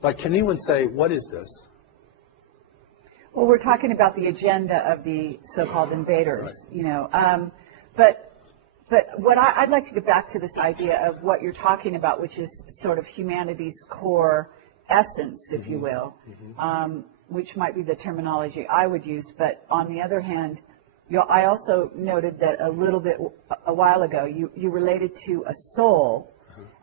But can anyone say, what is this? Well, we're talking about the agenda of the so-called invaders, Right. you know. But what I'd like to get back to this idea of what you're talking about, which is sort of humanity's core essence, if you will, which might be the terminology I would use. But on the other hand, I also noted that a while ago, you related to a soul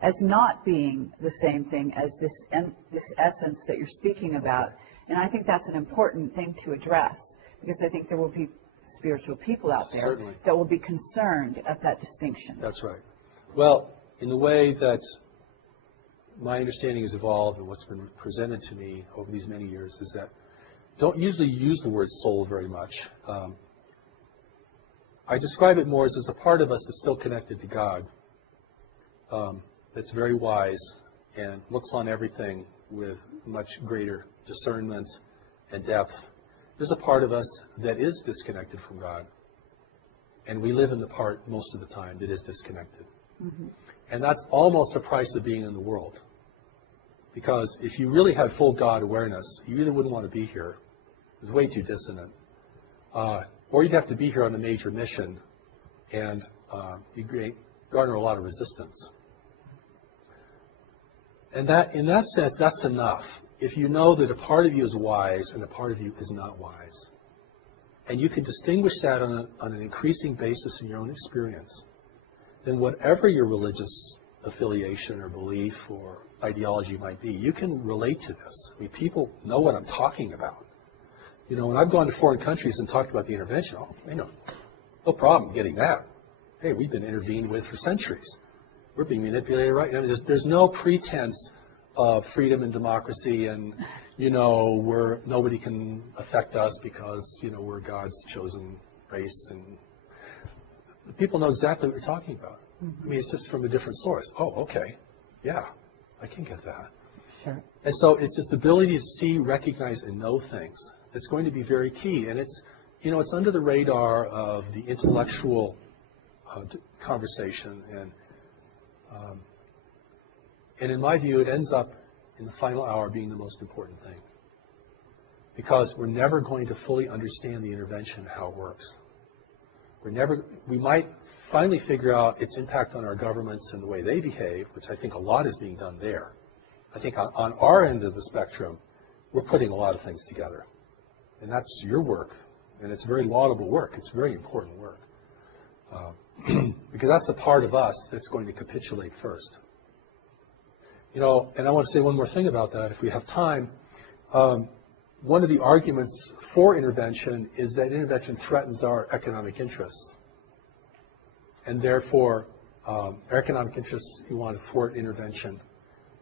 as not being the same thing as this essence that you're speaking about. And I think that's an important thing to address, because I think there will be spiritual people out there Certainly. that will be concerned at that distinction. That's right. Well, in the way that my understanding has evolved and what's been presented to me over these many years is that don't usually use the word soul very much. I describe it more as a part of us that's still connected to God, that's very wise and looks on everything with much greater discernment and depth. There's a part of us that is disconnected from God, and we live in the part most of the time that is disconnected. And that's almost the price of being in the world. Because if you really had full God awareness, you really wouldn't want to be here. It's way too dissonant. Or you'd have to be here on a major mission, and you'd garner a lot of resistance. And that, in that sense, that's enough. If you know that a part of you is wise and a part of you is not wise, and you can distinguish that on an increasing basis in your own experience, then whatever your religious affiliation or belief or ideology might be, you can relate to this. I mean, people know what I'm talking about. You know, when I've gone to foreign countries and talked about the intervention, they know, no problem getting that. Hey, we've been intervened with for centuries. We're being manipulated right now. There's no pretense of freedom and democracy and, you know, nobody can affect us because, you know, we're God's chosen race. And people know exactly what you're talking about. I mean, it's just from a different source. Oh, okay. Yeah, I can get that. Sure. And so it's this ability to see, recognize, and know things that's going to be very key. And it's, you know, it's under the radar of the intellectual conversation. And in my view, it ends up in the final hour being the most important thing. Because we're never going to fully understand the intervention and how it works. We might finally figure out its impact on our governments and the way they behave, which I think a lot is being done there. I think on our end of the spectrum, we're putting a lot of things together. And that's your work. And it's very laudable work. It's very important work. Because that's the part of us that's going to capitulate first. You know, and I want to say one more thing about that, if we have time. One of the arguments for intervention is that intervention threatens our economic interests. And therefore, our economic interests, you want to thwart intervention.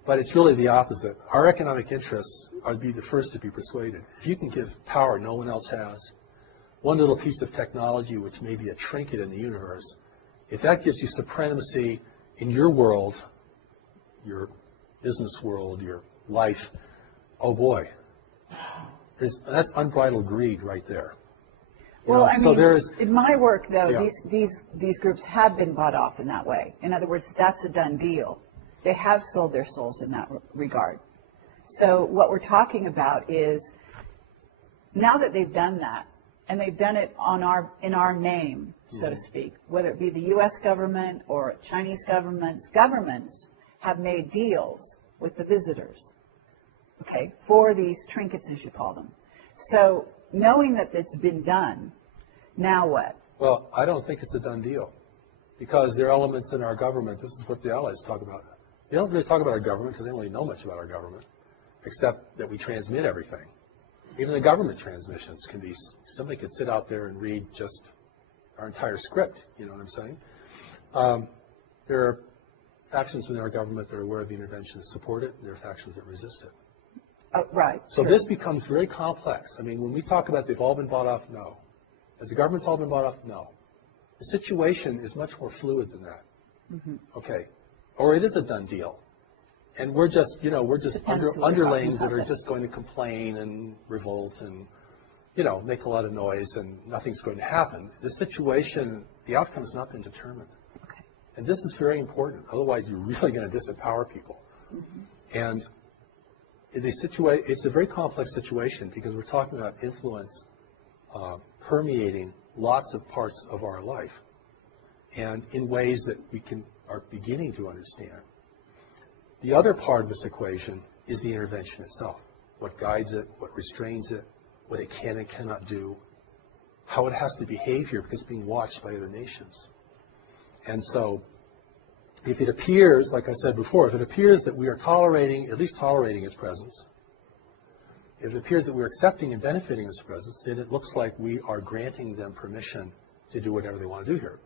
But it's really the opposite. Our economic interests are to be the first to be persuaded. If you can give power no one else has, one little piece of technology which may be a trinket in the universe, if that gives you supremacy in your world, your business world, your life, oh boy, that's unbridled greed right there. Well, I mean, there is, in my work, though, yeah. these groups have been bought off in that way. In other words, that's a done deal. They have sold their souls in that regard. So what we're talking about is, now that they've done that, and they've done it in our name, so to speak, whether it be the U.S. government or Chinese governments have made deals with the visitors, okay, for these trinkets, as you call them. So knowing that it's been done, now what? Well, I don't think it's a done deal, because there are elements in our government, this is what the Allies talk about. They don't really talk about our government because they don't really know much about our government, except that we transmit everything. Even the government transmissions can be, somebody could sit out there and read just our entire script, you know what I'm saying? There are factions within our government that are aware of the intervention and support it, and there are factions that resist it. Right. So sure. this becomes very complex. I mean, when we talk about they've all been bought off, no. Has the government's all been bought off? No. The situation is much more fluid than that. Okay. Or it is a done deal. And we're just, you know, underlings that are just going to complain and revolt and, you know, make a lot of noise and nothing's going to happen. The situation, the outcome has not been determined. Okay. And this is very important. Otherwise, you're really going to disempower people. And it's a very complex situation because we're talking about influence permeating lots of parts of our life and in ways that we are beginning to understand. The other part of this equation is the intervention itself. What guides it, what restrains it, what it can and cannot do, how it has to behave here because it's being watched by other nations. And so if it appears, like I said before, if it appears that we are tolerating, at least tolerating its presence, if it appears that we're accepting and benefiting its presence, then it looks like we are granting them permission to do whatever they want to do here.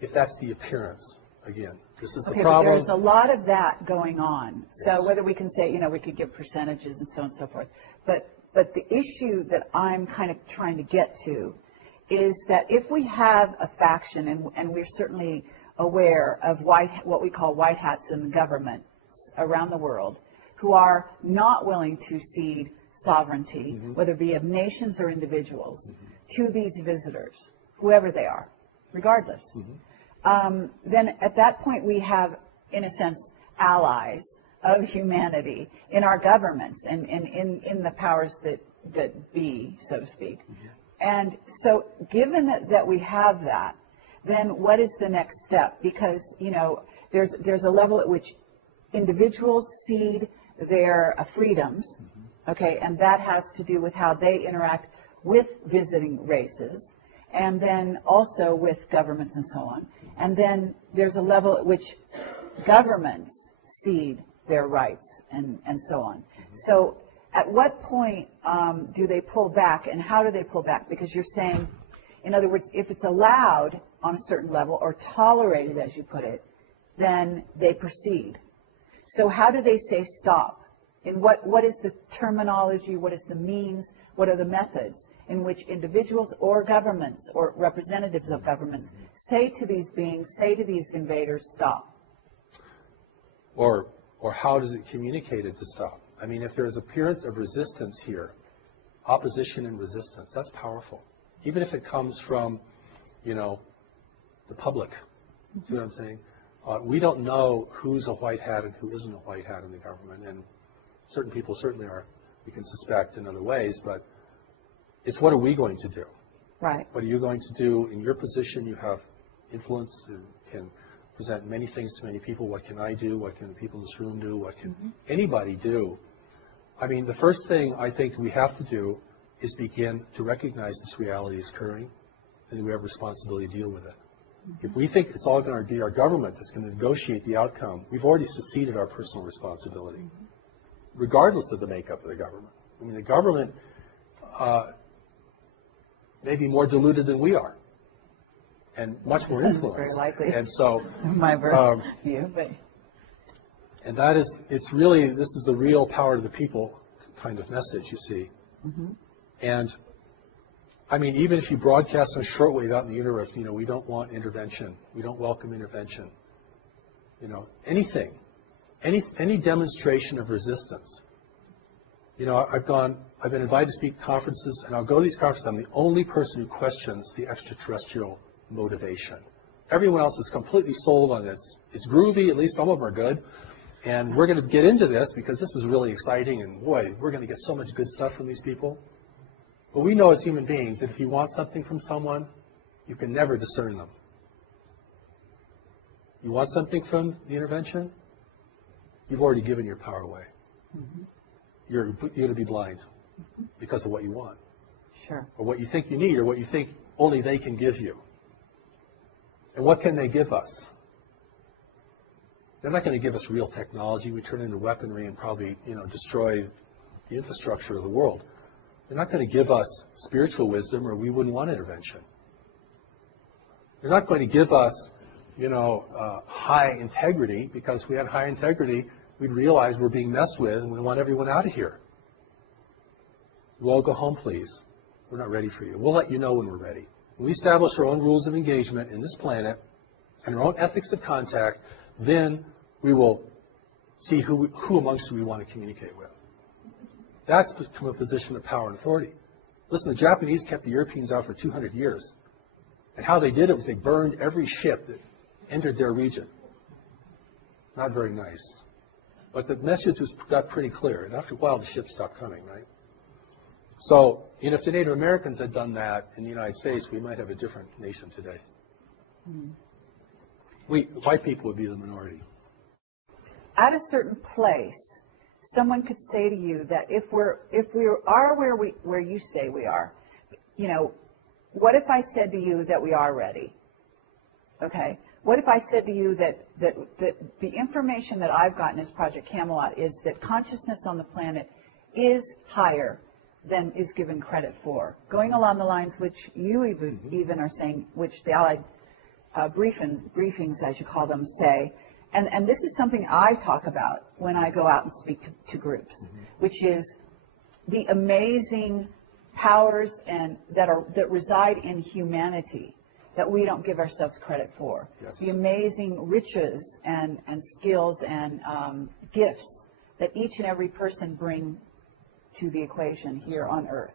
If that's the appearance, again, this is the problem. But there's a lot of that going on. So Yes. whether we can say, we could give percentages and so on and so forth. But the issue that I'm kind of trying to get to is that if we have a faction, and we're certainly aware of what we call white hats in the government around the world, who are not willing to cede sovereignty, whether it be of nations or individuals, to these visitors, whoever they are, regardless. Then at that point we have, in a sense, allies of humanity in our governments and in the powers that be, so to speak. And so given that we have that, then what is the next step? Because, there's a level at which individuals cede their freedoms, okay, and that has to do with how they interact with visiting races, and then also with governments and so on. And then there's a level at which governments cede their rights and so on. So at what point do they pull back, and how do they pull back? Because you're saying, in other words, if it's allowed on a certain level or tolerated, as you put it, then they proceed. So how do they say stop? In what is the terminology, what is the means, what are the methods in which individuals or governments or representatives of governments say to these beings, say to these invaders, stop? Or how does it communicate it to stop? I mean, if there's appearance of resistance here, opposition and resistance, that's powerful. Even if it comes from, the public. See what I'm saying? We don't know who's a white hat and who isn't a white hat in the government, and certain people certainly are, we can suspect in other ways, but it's what are we going to do? Right. What are you going to do? In your position, you have influence and can present many things to many people. What can I do? What can the people in this room do? What can anybody do? I mean, the first thing I think we have to do is begin to recognize this reality is occurring, and we have a responsibility to deal with it. If we think it's all going to be our government that's going to negotiate the outcome, we've already seceded our personal responsibility, regardless of the makeup of the government. I mean, the government may be more diluted than we are, and much more influenced. Very likely. And so, my view, but and that is, it's really, this is a real power to the people kind of message, you see. And I mean, even if you broadcast on shortwave out in the universe, we don't want intervention. We don't welcome intervention. Anything, any demonstration of resistance. I've been invited to speak at conferences, and I'll go to these conferences. I'm the only person who questions the extraterrestrial motivation. Everyone else is completely sold on it. It's groovy, at least some of them are good. And we're going to get into this because this is really exciting, and boy, we're going to get so much good stuff from these people. But we know as human beings that if you want something from someone, you can never discern them. You want something from the intervention? You've already given your power away. You're going to be blind because of what you want. sure. Or what you think you need, or what you think only they can give you. And what can they give us? They're not going to give us real technology. We turn into weaponry and probably, destroy the infrastructure of the world. They're not going to give us spiritual wisdom, or we wouldn't want intervention. They're not going to give us, high integrity, because if we had high integrity, we'd realize we're being messed with and we want everyone out of here. You all go home, please. We're not ready for you. We'll let you know when we're ready. When we establish our own rules of engagement in this planet and our own ethics of contact, then we will see who amongst you we want to communicate with. That's become a position of power and authority. Listen, the Japanese kept the Europeans out for 200 years. And how they did it was they burned every ship that entered their region. Not very nice. But the message got pretty clear, and after a while the ships stopped coming, right? So, if the Native Americans had done that in the United States, we might have a different nation today. White people would be the minority. At a certain place, someone could say to you that if we are where you say we are, what if I said to you that we are ready? Okay. What if I said to you that the information that I've gotten as Project Camelot is that consciousness on the planet is higher than is given credit for, going along the lines which you even are saying, which the Allied briefings, as you call them, say, and this is something I talk about when I go out and speak to groups, which is the amazing powers that reside in humanity that we don't give ourselves credit for. Yes. The amazing riches and skills and gifts that each and every person bring to the equation here on Earth.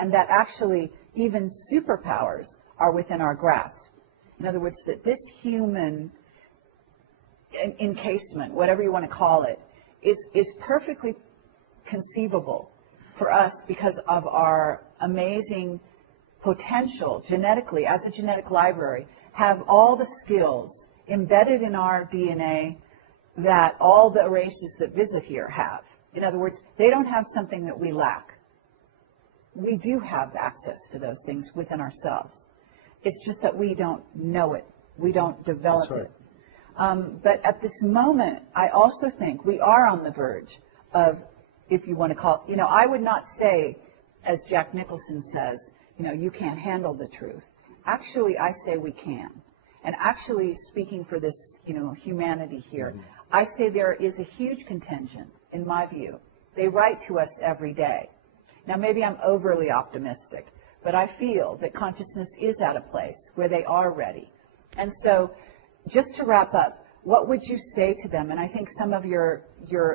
And that actually even superpowers are within our grasp. In other words, that this human encasement, whatever you want to call it, is perfectly conceivable for us because of our amazing potential genetically, as a genetic library, have all the skills embedded in our DNA that all the races that visit here have. In other words, they don't have something that we lack. We do have access to those things within ourselves. It's just that we don't know it. We don't develop it. But at this moment, I also think we are on the verge of, if you want to call it, I would not say, as Jack Nicholson says, you can't handle the truth. Actually, I say we can. And actually, speaking for this, humanity here, I say there is a huge contingent, in my view. They write to us every day. Now, maybe I'm overly optimistic, but I feel that consciousness is at a place where they are ready. And so, just to wrap up, what would you say to them? And I think some of your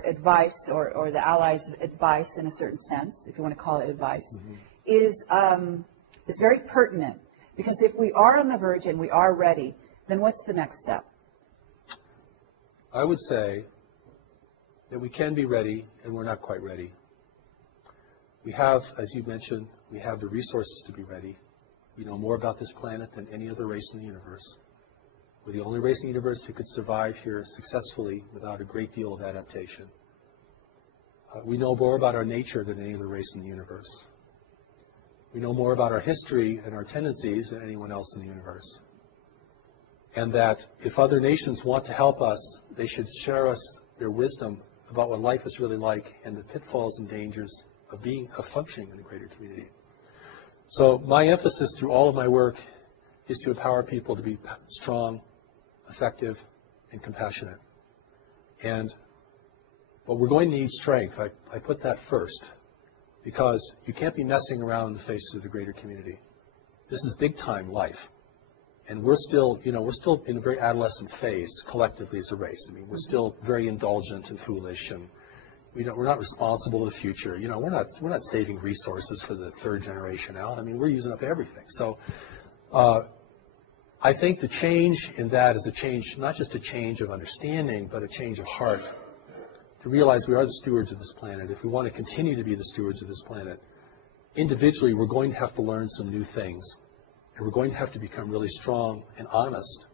advice, or the Allies' advice in a certain sense, if you want to call it advice, is very pertinent. Because if we are on the verge and we are ready, then what's the next step? I would say that we can be ready, and we're not quite ready. We have, as you mentioned, we have the resources to be ready. We know more about this planet than any other race in the universe. We're the only race in the universe who could survive here successfully without a great deal of adaptation. We know more about our nature than any other race in the universe. We know more about our history and our tendencies than anyone else in the universe. And that if other nations want to help us, they should share us their wisdom about what life is really like and the pitfalls and dangers of functioning in a greater community. So my emphasis through all of my work is to empower people to be strong, effective, and compassionate. But we're going to need strength. I put that first, because you can't be messing around in the face of the greater community. This is big time life. And we're still in a very adolescent phase collectively as a race. I mean, we're still very indulgent and foolish, and we're not responsible for the future. We're not saving resources for the third generation out. I mean, we're using up everything. So I think the change in that is a change, not just a change of understanding, but a change of heart, to realize we are the stewards of this planet. If we want to continue to be the stewards of this planet, individually we're going to have to learn some new things. And we're going to have to become really strong and honest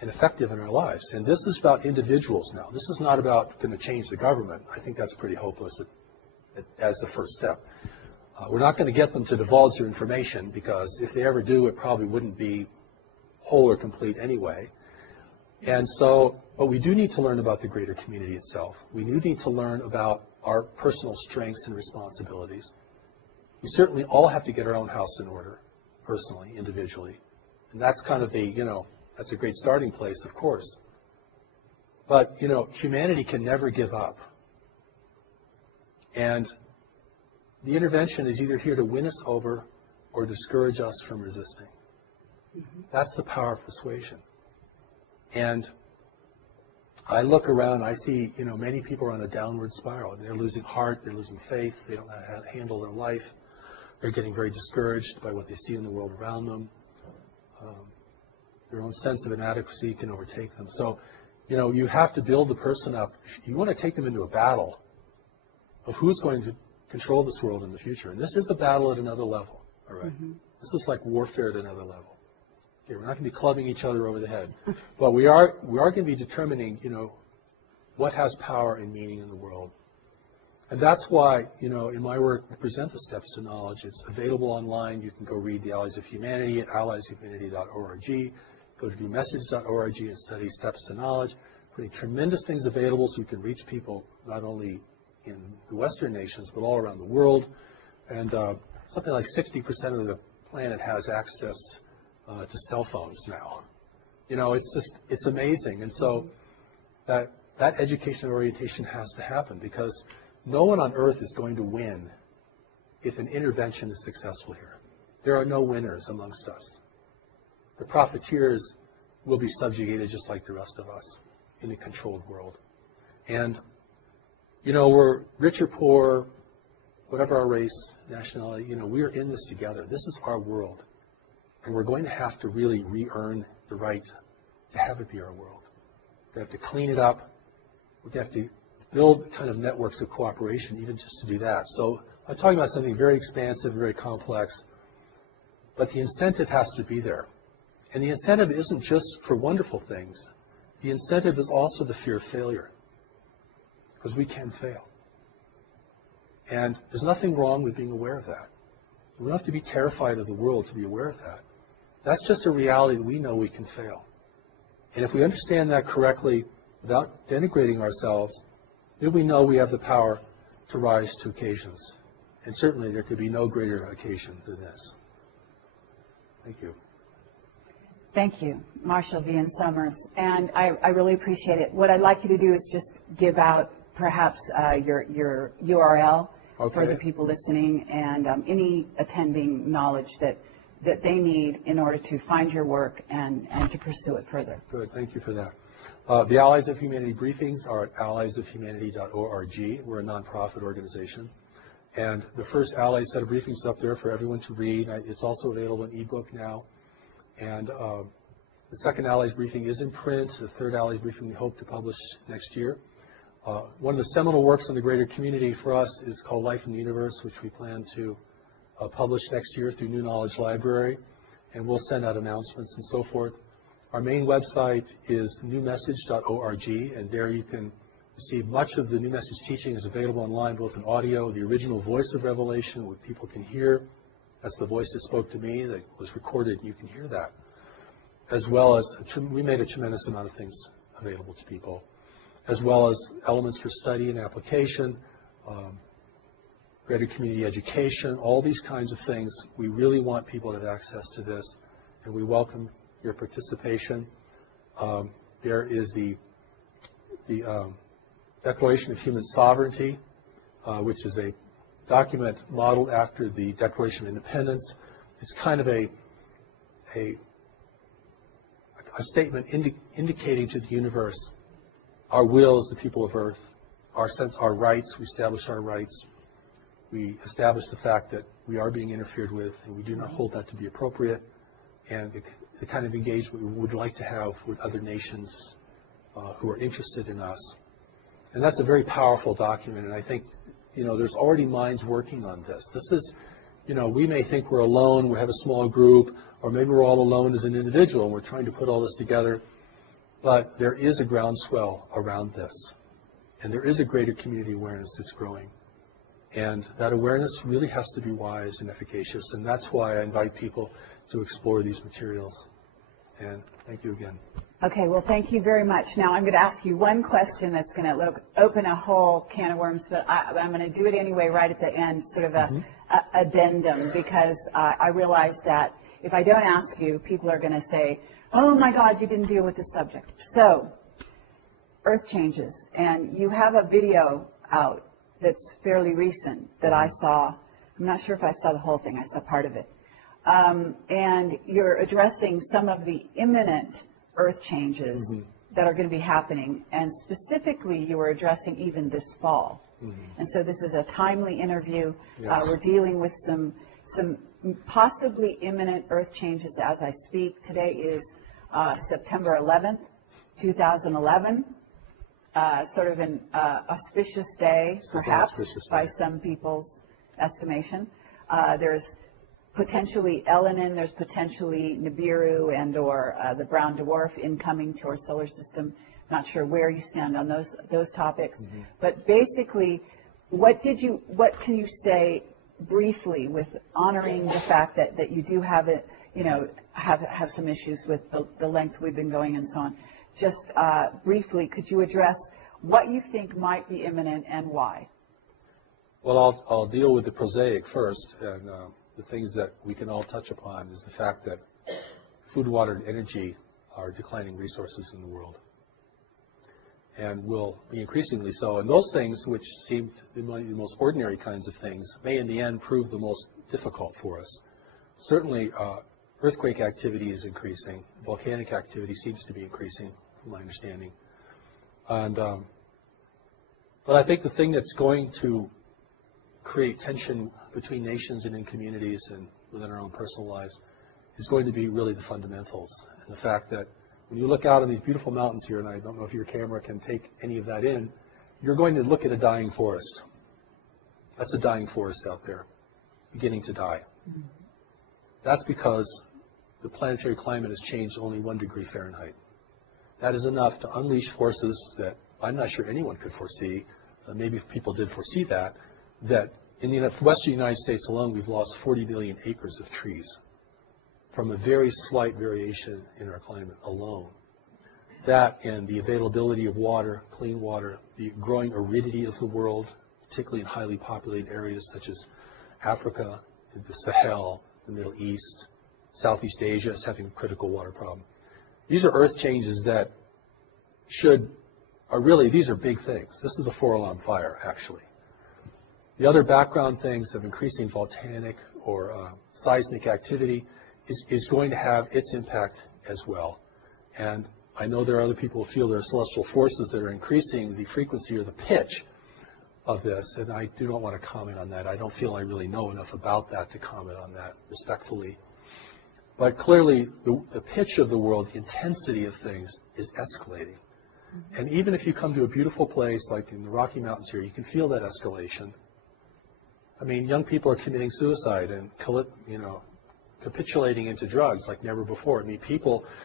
and effective in our lives. And this is about individuals now. This is not about going to change the government. I think that's pretty hopeless as the first step. We're not going to get them to divulge their information, because if they ever do, it probably wouldn't be whole or complete anyway. And so, but we do need to learn about the greater community itself. We do need to learn about our personal strengths and responsibilities. We certainly all have to get our own house in order, personally, individually. And that's kind of that's a great starting place, of course. But, humanity can never give up. And the intervention is either here to win us over or discourage us from resisting. That's the power of persuasion. And I look around, I see, many people are on a downward spiral. They're losing heart, they're losing faith, they don't know how to handle their life. They're getting very discouraged by what they see in the world around them. Their own sense of inadequacy can overtake them. So, you have to build the person up. You want to take them into a battle of who's going to control this world in the future. And this is a battle at another level, all right? This is like warfare at another level. Okay, we're not going to be clubbing each other over the head. But we are going to be determining, what has power and meaning in the world. And that's why, in my work, we present the Steps to Knowledge. It's available online. You can go read the Allies of Humanity at alliesofhumanity.org. Go to newmessage.org and study Steps to Knowledge. Putting tremendous things available so we can reach people not only in the Western nations, but all around the world. And something like 60% of the planet has access to cell phones now. It's amazing. And so that education and orientation has to happen, because no one on earth is going to win if an intervention is successful here. There are no winners amongst us. The profiteers will be subjugated just like the rest of us in a controlled world. And, we're rich or poor, whatever our race, nationality, we're in this together. This is our world. And we're going to have to really re-earn the right to have it be our world. We have to clean it up. We have to build kind of networks of cooperation even just to do that. So I'm talking about something very expansive, very complex, but the incentive has to be there. And the incentive isn't just for wonderful things. The incentive is also the fear of failure, because we can fail. And there's nothing wrong with being aware of that. We don't have to be terrified of the world to be aware of that. That's just a reality that we know we can fail. And if we understand that correctly without denigrating ourselves, then we know we have the power to rise to occasions. And certainly there could be no greater occasion than this. Thank you. Thank you, Marshall V. and Summers. And I really appreciate it. What I'd like you to do is just give out perhaps your URL for the people listening, and any attending knowledge that they need in order to find your work and to pursue it further. Good. Thank you for that. The Allies of Humanity briefings are at alliesofhumanity.org. We're a nonprofit organization. And the first Allies set of briefings is up there for everyone to read. It's also available in ebook now. And the second Allies briefing is in print. The third Allies briefing we hope to publish next year. One of the seminal works in the greater community for us is called Life in the Universe, which we plan to publish next year through New Knowledge Library. And we'll send out announcements and so forth. Our main website is newmessage.org, and there you can see much of the New Message teaching is available online, both in audio, the original voice of Revelation, what people can hear. That's the voice that spoke to me, that was recorded, and you can hear that. As well as, we made a tremendous amount of things available to people, as well as elements for study and application, greater community education, all these kinds of things. We really want people to have access to this, and we welcome your participation. There is the Declaration of Human Sovereignty, which is a document modeled after the Declaration of Independence. It's kind of a statement indicating to the universe our will as the people of Earth, our rights. We establish our rights. We establish the fact that we are being interfered with, and we do not hold that to be appropriate, and the kind of engagement we would like to have with other nations who are interested in us. And that's a very powerful document, and I think, there's already minds working on this. This is, we may think we're alone, we have a small group, or maybe we're all alone as an individual, and we're trying to put all this together, but there is a groundswell around this, and there is a greater community awareness that's growing. And that awareness really has to be wise and efficacious, and that's why I invite people to explore these materials. And thank you again. Okay, well, thank you very much. Now I'm going to ask you one question that's going to open a whole can of worms, but I'm going to do it anyway right at the end, sort of a addendum, because I realize that if I don't ask you, people are going to say, oh my God, you didn't deal with the subject. So, Earth changes, and you have a video out that's fairly recent that I saw. I'm not sure if I saw the whole thing. I saw part of it. And you're addressing some of the imminent Earth changes that are going to be happening, and specifically you were addressing even this fall. And so this is a timely interview. Yes. We're dealing with some possibly imminent Earth changes as I speak. Today is September 11th. 2011, sort of an auspicious day, perhaps, by some people's estimation. There's potentially Elenin, there's potentially Nibiru and or the brown dwarf incoming to our solar system. Not sure where you stand on those topics. Mm-hmm. But basically, what can you say briefly with honoring the fact that you do have it, have some issues with the length we've been going and so on. Just briefly, could you address what you think might be imminent and why? Well, I'll deal with the prosaic first, and the things that we can all touch upon is the fact that food, water, and energy are declining resources in the world, and will be increasingly so. And those things, which seem to be the most ordinary kinds of things, may in the end prove the most difficult for us. Certainly, earthquake activity is increasing. Volcanic activity seems to be increasing, from my understanding. And but I think the thing that's going to create tension between nations and in communities and within our own personal lives is going to be really the fundamentals. And the fact that when you look out on these beautiful mountains here, and I don't know if your camera can take any of that in, you're going to look at a dying forest. That's a dying forest out there, beginning to die. That's because the planetary climate has changed only 1 degree Fahrenheit. That is enough to unleash forces that I'm not sure anyone could foresee. Maybe if people did foresee that in the western United States alone, we've lost 40 million acres of trees from a very slight variation in our climate alone. That and the availability of water, clean water, the growing aridity of the world, particularly in highly populated areas such as Africa, the Sahel, the Middle East, Southeast Asia is having a critical water problem. These are earth changes that these are big things. This is a 4-alarm fire, actually. The other background things of increasing volcanic or seismic activity is going to have its impact as well. And I know there are other people who feel there are celestial forces that are increasing the frequency or the pitch of this, and I do not want to comment on that. I don't feel I really know enough about that to comment on that respectfully. But clearly, the pitch of the world, the intensity of things is escalating. And even if you come to a beautiful place like in the Rocky Mountains here, you can feel that escalation. I mean, young people are committing suicide and capitulating into drugs like never before. I mean,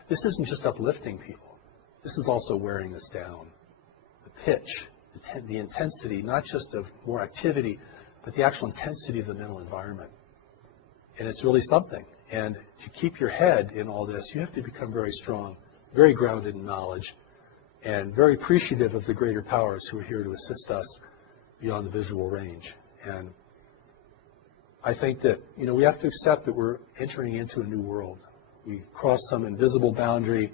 this isn't just uplifting people. This is also wearing us down. The pitch, the intensity, not just of more activity, but the actual intensity of the mental environment. And it's really something. And to keep your head in all this, you have to become very strong, very grounded in knowledge, and very appreciative of the greater powers who are here to assist us beyond the visual range. And I think that, we have to accept that we're entering into a new world. We crossed some invisible boundary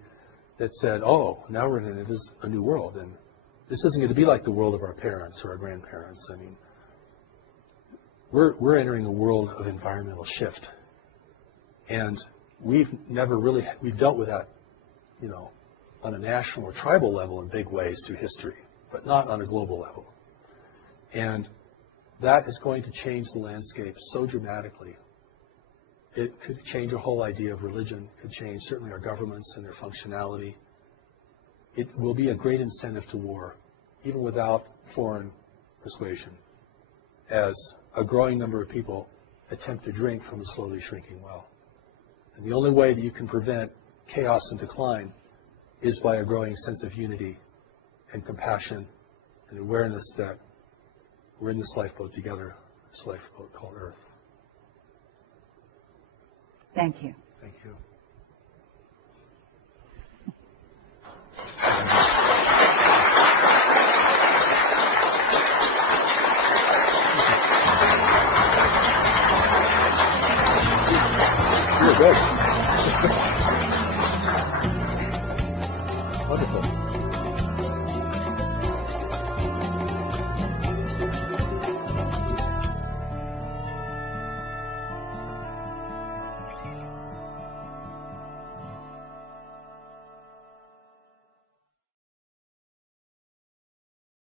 that said, oh, now we're in a new world. And this isn't going to be like the world of our parents or our grandparents. I mean, we're entering a world of environmental shift. And we've dealt with that, on a national or tribal level in big ways through history, but not on a global level. And that is going to change the landscape so dramatically. It could change our whole idea of religion, could change certainly our governments and their functionality. It will be a great incentive to war, even without foreign persuasion, as a growing number of people attempt to drink from a slowly shrinking well. And the only way that you can prevent chaos and decline is by a growing sense of unity and compassion and awareness that we're in this lifeboat together, this lifeboat called Earth. Thank you. Thank you. You're good. Wonderful.